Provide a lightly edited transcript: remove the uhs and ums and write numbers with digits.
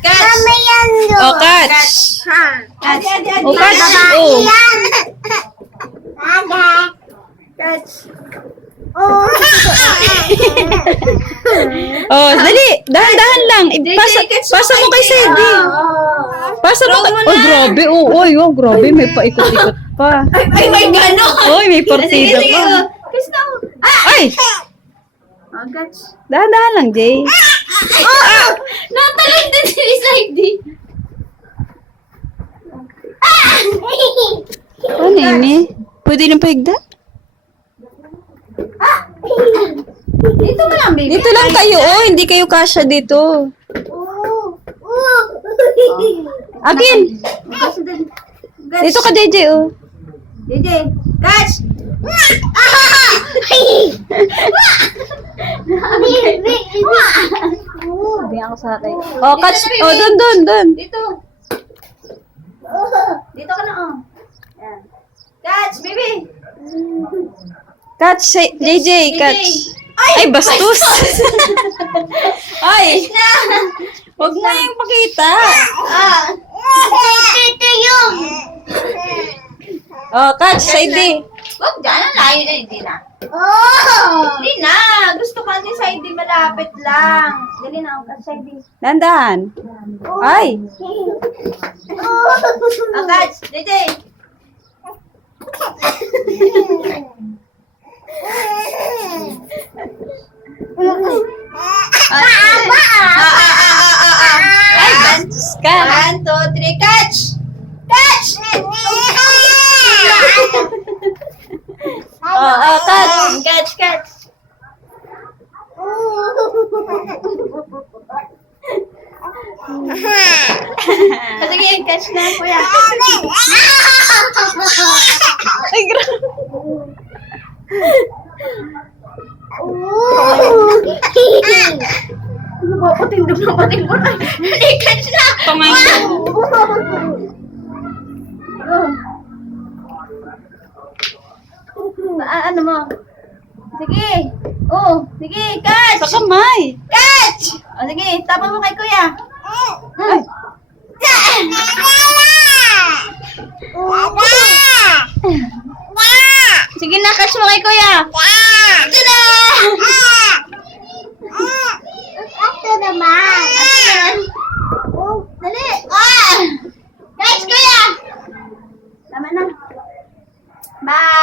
Catch. Oh, catch. Catch. Oh, catch. Oh. Catch. Oh, dali. Dahan-dahan lang. Pasa mo kay Sadie. Pasa mo kay... Oh, grabe. Oh, oh, grabe. May paikot-ikot pa. Ay, may gano'n. Oy, may partida Sige, pa. Kiss na. Ay! Oh, catch. Dahan-dahan lang, Jay. Natalon din si Sadie. Ano ini? Pwede nang paigda? Dito mo lang, baby. Dito lang kayo, oh. Hindi kayo kasya dito. Akin! Dito ka, JJ, oh. DJ, catch! Sabihan ko sa akin. Oh, catch. Oh, dun. Dito. Dito ka na, oh. Yan. Catch, baby! Catch, JJ, catch. Ay, bastos! Ay! Huwag na yung pakita. Ito yung! Oh, catch, Sadie. Huwag dyan, ang layo na, hindi na. Hindi na! Gusto ka ni Sadie, malapit lang. Dali na, catch Sadie. Dandan. Ay! Catch, DJ! Ay, bastos ka. 1, 2, 3, catch! Catch! Oh, catch. Catch! Sige, catch na, kuya. Ay, grabe. Napapatindog na patindog. Hindi, catch na! Pamain. Ano mo? Sige. Oh, sige, catch! Sa kamay. Catch! O sige, tapa mo kay kuya. Ay. Sige na, catch mo kay kuya. Ito na! Ito naman. Dali. Catch kuya! Tama na. Bye!